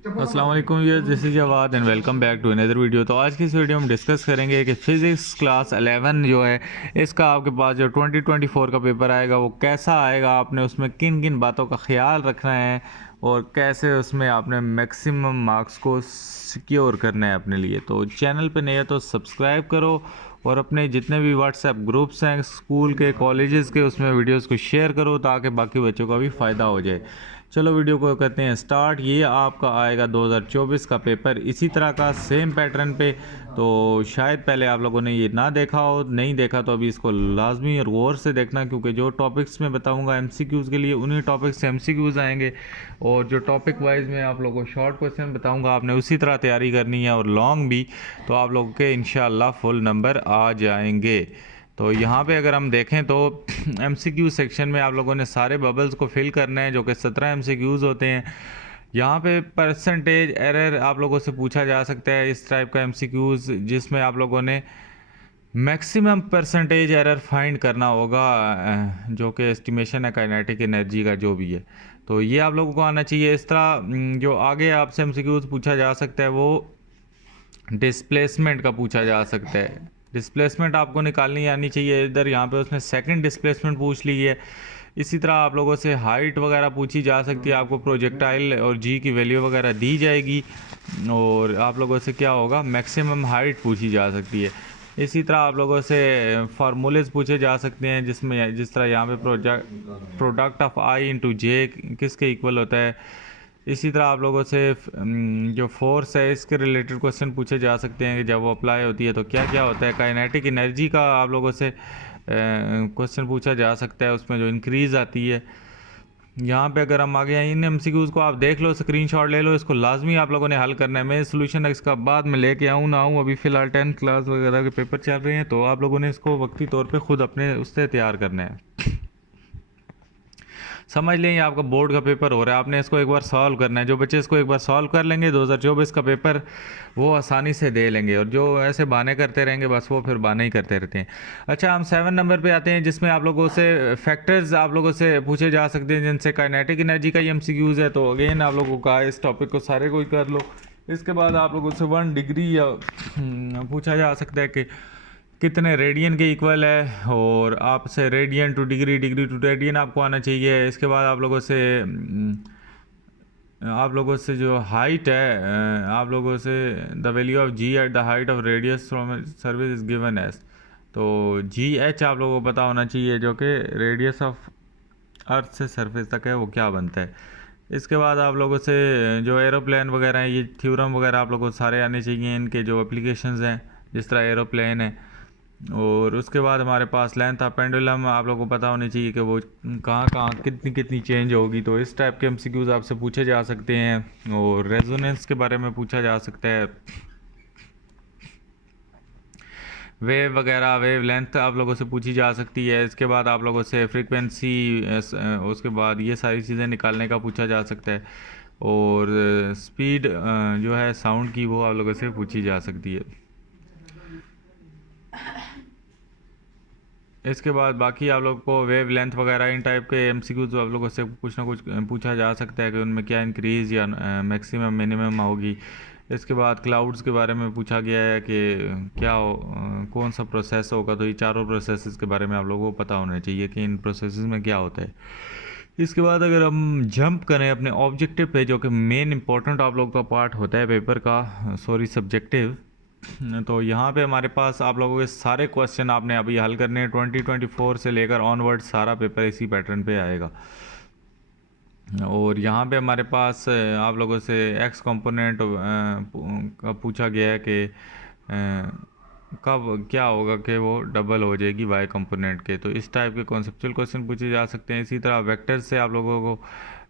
अस्सलाम वालेकुम, ये this is Javad and welcome back to another video. तो आज की इस वीडियो में डिस्कस करेंगे कि फ़िज़िक्स क्लास 11 जो है इसका आपके पास जो 2024 का पेपर आएगा वो कैसा आएगा, आपने उसमें किन किन बातों का ख्याल रखना है और कैसे उसमें आपने मैक्सिमम मार्क्स को सिक्योर करना है अपने लिए। तो चैनल पे नए हो तो सब्सक्राइब करो और अपने जितने भी व्हाट्सएप ग्रुप्स हैं स्कूल के कॉलेजेस के उसमें वीडियोस को शेयर करो ताकि बाकी बच्चों का भी फ़ायदा हो जाए। चलो वीडियो को करते हैं स्टार्ट। ये आपका आएगा 2024 का पेपर इसी तरह का सेम पैटर्न पे। तो शायद पहले आप लोगों ने ये ना देखा हो, नहीं देखा तो अभी इसको लाजमी और गौर से देखना, क्योंकि जो टॉपिक्स मैं बताऊंगा एमसीक्यूज़ के लिए उन्हीं टॉपिक्स से एमसीक्यूज़ आएंगे और जो टॉपिक वाइज मैं आप लोगों को शॉर्ट क्वेश्चन बताऊंगा आपने उसी तरह तैयारी करनी है और लॉन्ग भी, तो आप लोगों के इंशाल्लाह फुल नंबर आ जाएंगे। तो यहाँ पे अगर हम देखें तो एमसीक्यू सेक्शन में आप लोगों ने सारे बबल्स को फिल करना है जो कि 17 एमसीक्यूज़ होते हैं। यहाँ पे परसेंटेज एरर आप लोगों से पूछा जा सकता है इस टाइप का एमसीक्यूज़ जिसमें आप लोगों ने मैक्सिमम परसेंटेज एरर फाइंड करना होगा, जो कि एस्टिमेशन है काइनेटिक एनर्जी का जो भी है। तो ये आप लोगों को आना चाहिए। इस तरह जो आगे आपसे एमसीक्यूज़ पूछा जा सकता है वो डिस्प्लेसमेंट का पूछा जा सकता है। डिस्प्लेसमेंट आपको निकालनी आनी चाहिए। इधर यहाँ पे उसने सेकंड डिस्प्लेसमेंट पूछ ली है। इसी तरह आप लोगों से हाइट वगैरह पूछी जा सकती है, आपको प्रोजेक्टाइल और जी की वैल्यू वगैरह दी जाएगी और आप लोगों से क्या होगा मैक्सिमम हाइट पूछी जा सकती है। इसी तरह आप लोगों से फार्मूलेज पूछे जा सकते हैं जिसमें जिस तरह यहाँ पे प्रोडक्ट ऑफ आई इंटू जे किसके इक्वल होता है। इसी तरह आप लोगों से जो फोर्स है इसके रिलेटेड क्वेश्चन पूछे जा सकते हैं कि जब वो अप्लाई होती है तो क्या क्या होता है। काइनेटिक एनर्जी का आप लोगों से क्वेश्चन पूछा जा सकता है, उसमें जो इंक्रीज़ आती है। यहाँ पे अगर हम आगे आए इन एमसीक्यूज़ को आप देख लो, स्क्रीनशॉट ले लो, इसको लाजमी आप लोगों ने हल करना है। मैं सोल्यूशन इसका बाद में लेके आऊँ ना आऊँ, अभी फ़िलहाल 10th क्लास वगैरह के पेपर चल रहे हैं तो आप लोगों ने इसको वक्ती तौर पे ख़ुद अपने उससे तैयार करना है। समझ लें ये आपका बोर्ड का पेपर हो रहा है, आपने इसको एक बार सॉल्व करना है। जो बच्चे इसको एक बार सॉल्व कर लेंगे 2024 का पेपर वो आसानी से दे लेंगे, और जो ऐसे बहाने करते रहेंगे बस वो फिर बहाने ही करते रहते हैं। अच्छा, हम 7 नंबर पे आते हैं जिसमें आप लोगों से फैक्टर्स आप लोगों से पूछे जा सकते हैं जिनसे काइनेटिक एनर्जी का ही एमसीक्यूज़ है। तो अगेन आप लोगों का इस टॉपिक को सारे को ही कर लो। इसके बाद आप लोगों से 1 डिग्री या पूछा जा सकता है कि कितने रेडियन के इक्वल है, और आपसे radian to degree, degree to radian आपको आना चाहिए। इसके बाद आप लोगों से जो हाइट है, आप लोगों से the value of g at the height of radius from service is given as. तो जी एच आप लोगों को पता होना चाहिए जो कि रेडियस ऑफ अर्थ से सरफेस तक है वो क्या बनता है। इसके बाद आप लोगों से जो एरोप्लेन वगैरह हैं ये थ्योरम वगैरह आप लोगों को सारे आने चाहिए, इनके जो एप्लीकेशंस हैं जिस तरह एरोप्लेन है। और उसके बाद हमारे पास लेंथ ऑफ पेंडुलम आप लोगों को पता होनी चाहिए कि वो कहाँ कहाँ कितनी कितनी चेंज होगी। तो इस टाइप के एमसीक्यूज़ आपसे पूछे जा सकते हैं, और रेजोनेंस के बारे में पूछा जा सकता है। वेव वगैरह, वेव लेंथ आप लोगों से पूछी जा सकती है। इसके बाद आप लोगों से फ्रीक्वेंसी, उसके बाद ये सारी चीज़ें निकालने का पूछा जा सकता है। और स्पीड जो है साउंड की वो आप लोगों से पूछी जा सकती है। इसके बाद बाकी आप लोग को वेव लेंथ वगैरह इन टाइप के एमसीक्यूज आप लोगों से कुछ ना कुछ पूछा जा सकता है कि उनमें क्या इंक्रीज़ या मैक्सिमम मिनिमम होगी। इसके बाद क्लाउड्स के बारे में पूछा गया है कि कौन सा प्रोसेस होगा। तो ये चारों प्रोसेसेस के बारे में आप लोगों को पता होना चाहिए कि इन प्रोसेसेस में क्या होता है। इसके बाद अगर हम जंप करें अपने ऑब्जेक्टिव पे, जो कि मेन इंपॉर्टेंट आप लोगों का पार्ट होता है पेपर का, सॉरी सब्जेक्टिव। तो यहाँ पे हमारे पास आप लोगों के सारे क्वेश्चन आपने अभी हल करने हैं। 2024 से लेकर ऑनवर्ड सारा पेपर इसी पैटर्न पे आएगा। और यहाँ पे हमारे पास आप लोगों से एक्स कंपोनेंट का पूछा गया है कि कब क्या होगा कि वो डबल हो जाएगी वाई कंपोनेंट के। तो इस टाइप के कॉन्सेप्चुअल क्वेश्चन पूछे जा सकते हैं। इसी तरह वेक्टर से आप लोगों को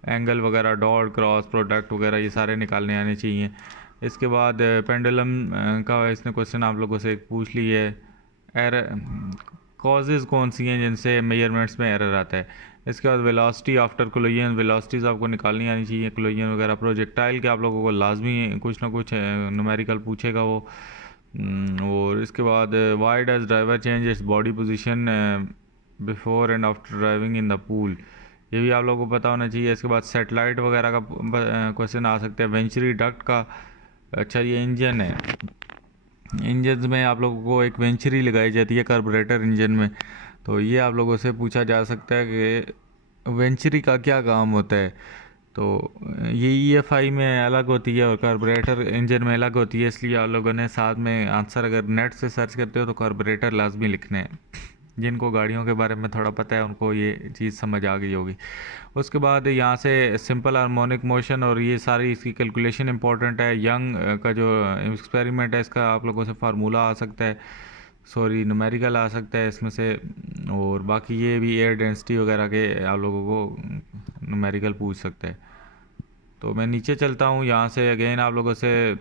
एंगल वगैरह, डॉट, क्रॉस, प्रोडक्ट वगैरह ये सारे निकालने आने चाहिए। इसके बाद पेंडुलम का इसने क्वेश्चन आप लोगों से एक पूछ ली है। एरर कॉजेज़ कौन सी हैं जिनसे मेजरमेंट्स में एरर आता है। इसके बाद वेलोसिटी आफ्टर कोलिजन, वेलोसिटीज़ आपको निकालनी आनी चाहिए, कोलिजन वगैरह। प्रोजेक्टाइल के आप लोगों को लाजमी कुछ ना कुछ न्यूमेरिकल पूछेगा वो। और इसके बाद why does driver change its body position before and after driving in the pool. ये भी आप लोगों को पता होना चाहिए। इसके बाद सेटेलाइट वगैरह का क्वेश्चन आ सकते हैं, वेंचुरी डक्ट का। अच्छा, ये इंजन है, इंजन में आप लोगों को एक वेंचुरी लगाई जाती है कार्बोरेटर इंजन में, तो ये आप लोगों से पूछा जा सकता है कि वेंचुरी का क्या काम होता है। तो ये EFI में अलग होती है और कार्बोरेटर इंजन में अलग होती है, इसलिए आप लोगों ने साथ में आंसर अगर नेट से सर्च करते हो तो कार्बोरेटर लाजमी लिखने हैं। जिनको गाड़ियों के बारे में थोड़ा पता है उनको ये चीज़ समझ आ गई होगी। उसके बाद यहाँ से सिंपल हार्मोनिक मोशन और ये सारी इसकी कैलकुलेशन इंपॉर्टेंट है। यंग का जो एक्सपेरिमेंट है इसका आप लोगों से फार्मूला आ सकता है, सॉरी न्यूमेरिकल आ सकता है इसमें से, और बाकी ये भी एयर डेंसिटी वगैरह के आप लोगों को न्यूमेरिकल पूछ सकता है। तो मैं नीचे चलता हूँ, यहाँ से अगेन आप लोगों से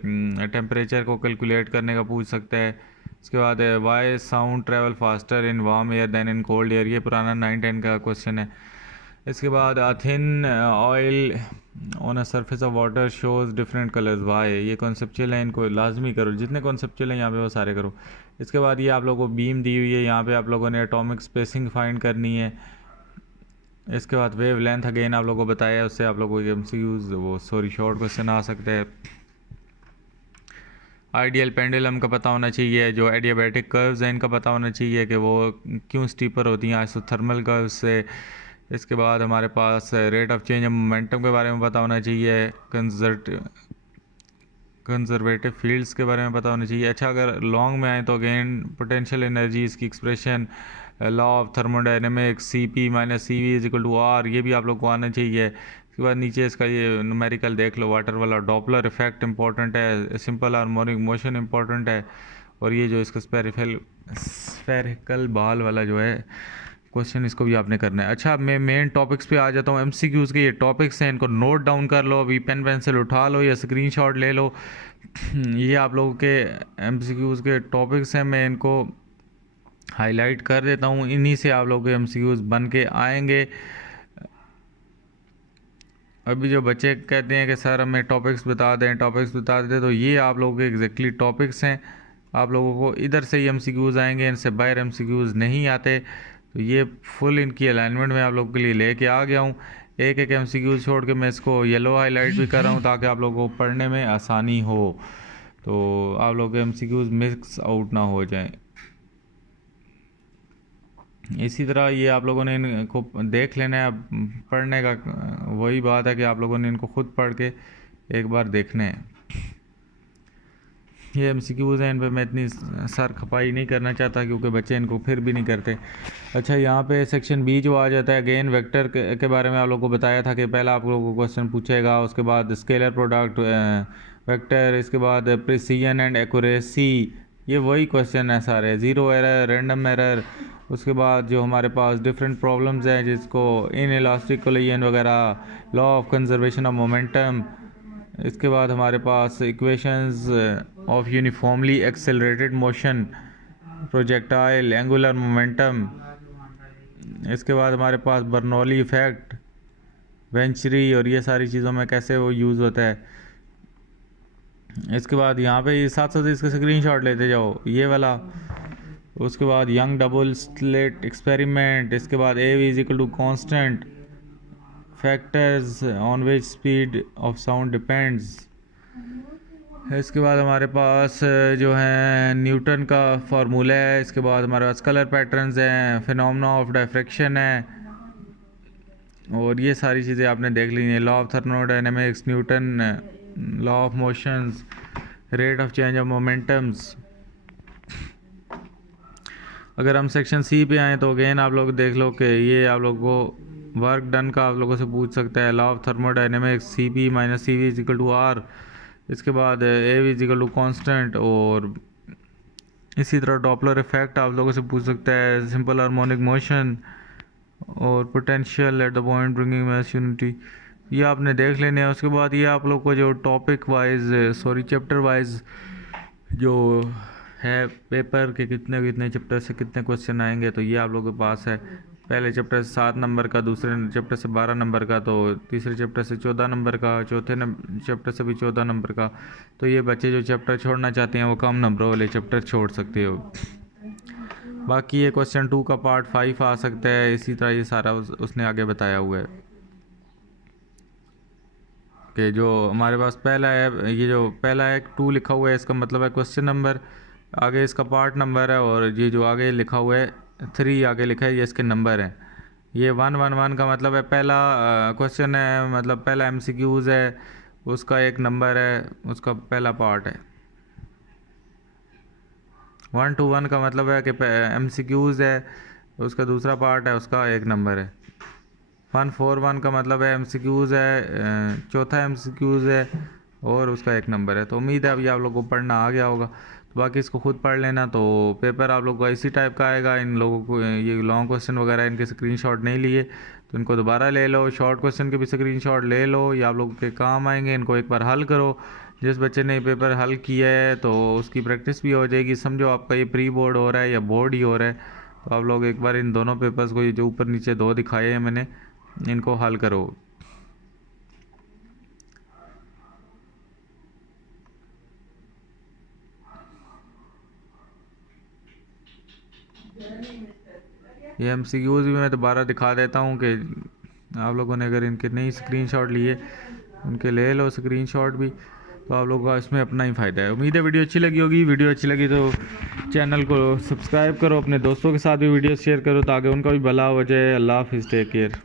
टेम्परेचर को कैलकुलेट करने का पूछ सकता है। इसके बाद why sound travel faster in warm air than in cold air, ये पुराना 9-10 का क्वेश्चन है। इसके बाद thin oil on a surface of water shows different colours why, ये कॉन्सेप्चुअल है, इनको लाजमी करो, जितने कॉन्सेप्चुअल हैं यहाँ पे वो सारे करो। इसके बाद ये आप लोगों को बीम दी हुई है, यहाँ पे आप लोगों ने एटॉमिक स्पेसिंग फाइंड करनी है। इसके बाद वेव लेंथ अगेन आप लोगों को बताया, उससे आप लोगों को MCQs वो सॉरी शॉर्ट क्वेश्चन आ सकते हैं। आइडियल पेंडुलम का पता होना चाहिए, जो एडियाबैटिक कर्व्स हैं इनका पता होना चाहिए कि वो क्यों स्टीपर होती हैं आइसोथर्मल कर्व्स से। इसके बाद हमारे पास rate of change of momentum के बारे में पता होना चाहिए, कंजर्वेटिव फील्ड्स के बारे में पता होना चाहिए। अच्छा, अगर लॉन्ग में आए तो अगेन पोटेंशियल एनर्जी, इसकी expression, law of thermodynamics CP minus CV is equal to R, ये भी आप लोग को आना चाहिए। इसके बाद नीचे इसका ये न्यूमेरिकल देख लो, वाटर वाला डॉपलर इफेक्ट इंपॉर्टेंट है, सिंपल हार्मोनिक मोशन इंपॉर्टेंट है, और ये जो इसका स्फेरिकल बॉल वाला जो है क्वेश्चन, इसको भी आपने करना है। अच्छा, मैं मेन टॉपिक्स पे आ जाता हूँ। MCQs के ये टॉपिक्स हैं, इनको नोट डाउन कर लो, अभी पेन पेंसिल उठा लो या स्क्रीनशॉट ले लो। ये आप लोगों के MCQs के टॉपिक्स हैं, मैं इनको हाईलाइट कर देता हूँ, इन्हीं से आप लोगों के MCQs बन के आएंगे। अभी जो बच्चे कहते हैं कि सर हमें टॉपिक्स बता दें, टॉपिक्स बता दें, तो ये आप लोगों के एग्जैक्टली टॉपिक्स हैं। आप लोगों को इधर से ही MCQs आएंगे, इनसे बाहर MCQs नहीं आते। तो ये फुल इनकी अलाइनमेंट में आप लोगों के लिए लेके आ गया हूँ। एक एक MCQ छोड़ के मैं इसको येलो हाईलाइट भी कर रहा हूँ ताकि आप लोगों को पढ़ने में आसानी हो, तो आप लोगों के MCQs मिक्स आउट ना हो जाएं। इसी तरह ये आप लोगों ने इनको देख लेना है, पढ़ने का वही बात है कि आप लोगों ने इनको खुद पढ़ के एक बार देखने हैं। ये MCQs हैं, इन पर मैं इतनी सर खपाई नहीं करना चाहता क्योंकि बच्चे इनको फिर भी नहीं करते। अच्छा, यहाँ पे सेक्शन B जो आ जाता है, अगेन वेक्टर के बारे में आप लोगों को बताया था कि पहला आप लोगों को क्वेश्चन पूछेगा, उसके बाद स्केलर प्रोडक्ट वेक्टर, इसके बाद प्रिसीजन एंड एक्यूरेसी, ये वही क्वेश्चन है सारे, ज़ीरो एरर, रैंडम एरर। उसके बाद जो हमारे पास डिफरेंट प्रॉब्लम्स हैं जिसको इन इलास्टिक कोलिजन वगैरह, law of conservation of momentum. इसके बाद हमारे पास equations of uniformly accelerated motion, projectile, angular momentum. इसके बाद हमारे पास बर्नौली इफेक्ट, वेंचुरी, और ये सारी चीज़ों में कैसे वो यूज़ होता है। इसके बाद यहाँ पे साथ साथ इसका स्क्रीनशॉट लेते जाओ, ये वाला। उसके बाद यंग डबल स्लिट एक्सपेरिमेंट। इसके बाद A is equal to constant, factors on which speed of sound depends. इसके बाद हमारे पास जो है न्यूटन का फार्मूला है। इसके बाद हमारे पास कलर पैटर्न्स हैं, फिनोमेना ऑफ डायफ्रैक्शन है, और ये सारी चीज़ें आपने देख ली हैं। Law of thermodynamics, Newton law of motions, rate of change of momentums. अगर हम सेक्शन C पे आएँ तो अगेन आप लोग देख लो कि ये आप लोग को वर्क डन का आप लोगों से पूछ सकता है। Law of thermodynamics, CP minus CV is equal to R। इसके बाद A is equal to constant, और इसी तरह डॉपलर इफेक्ट आप लोगों से पूछ सकता है, सिंपल हार्मोनिक मोशन, और potential at the point bringing mass unity, ये आपने देख लेने हैं। उसके बाद ये आप लोग को जो topic wise sorry chapter wise जो है पेपर के कितने कितने चैप्टर से कितने क्वेश्चन आएंगे, तो ये आप लोगों के पास है। पहले चैप्टर से 7 नंबर का, दूसरे चैप्टर से 12 नंबर का, तो तीसरे चैप्टर से 14 नंबर का, चौथे चैप्टर से भी 14 नंबर का। तो ये बच्चे जो चैप्टर छोड़ना चाहते हैं वो कम नंबरों वाले चैप्टर छोड़ सकते हो। बाकी ये क्वेश्चन 2 का पार्ट 5 आ सकता है, इसी तरह ये सारा उसने आगे बताया हुआ है। कि जो हमारे पास पहला है, ये जो पहला है 2 लिखा हुआ है, इसका मतलब है क्वेश्चन नंबर, आगे इसका पार्ट नंबर है, और ये जो आगे लिखा हुआ है 3 आगे लिखा है, ये इसके नंबर हैं। ये 111 का मतलब है पहला क्वेश्चन है, मतलब पहला एमसीक्यूज़ है, उसका एक नंबर है, उसका पहला पार्ट है। 121 का मतलब है कि एमसीक्यूज़ है, उसका दूसरा पार्ट है, उसका एक नंबर है। 141 का मतलब है एमसीक्यूज़ है, चौथा एमसीक्यूज़ है, और उसका एक नंबर है। तो उम्मीद है अभी आप लोगों को पढ़ना आ गया होगा, तो बाकी इसको खुद पढ़ लेना। तो पेपर आप लोग को इसी टाइप का आएगा। इन लोगों को ये लॉन्ग क्वेश्चन वगैरह इनके स्क्रीनशॉट नहीं लिए तो इनको दोबारा ले लो, शॉर्ट क्वेश्चन के भी स्क्रीनशॉट ले लो, ये आप लोगों के काम आएंगे। इनको एक बार हल करो। जिस बच्चे ने पेपर हल किया है तो उसकी प्रैक्टिस भी हो जाएगी। समझो आपका ये प्री बोर्ड हो रहा है या बोर्ड ही हो रहा है, तो आप लोग एक बार इन दोनों पेपर्स को, ये जो ऊपर नीचे 2 दिखाए हैं मैंने, इनको हल करो। ये एमसीक्यूज़ भी मैं दोबारा दिखा देता हूँ कि आप लोगों ने अगर इनके नहीं स्क्रीनशॉट लिए, उनके ले लो स्क्रीनशॉट भी, तो आप लोगों का इसमें अपना ही फ़ायदा है। उम्मीद है वीडियो अच्छी लगी होगी। वीडियो अच्छी लगी तो चैनल को सब्सक्राइब करो, अपने दोस्तों के साथ भी वीडियो शेयर करो ताकि उनका भी भला हो जाए। अल्लाह हाफिज़, टेक केयर।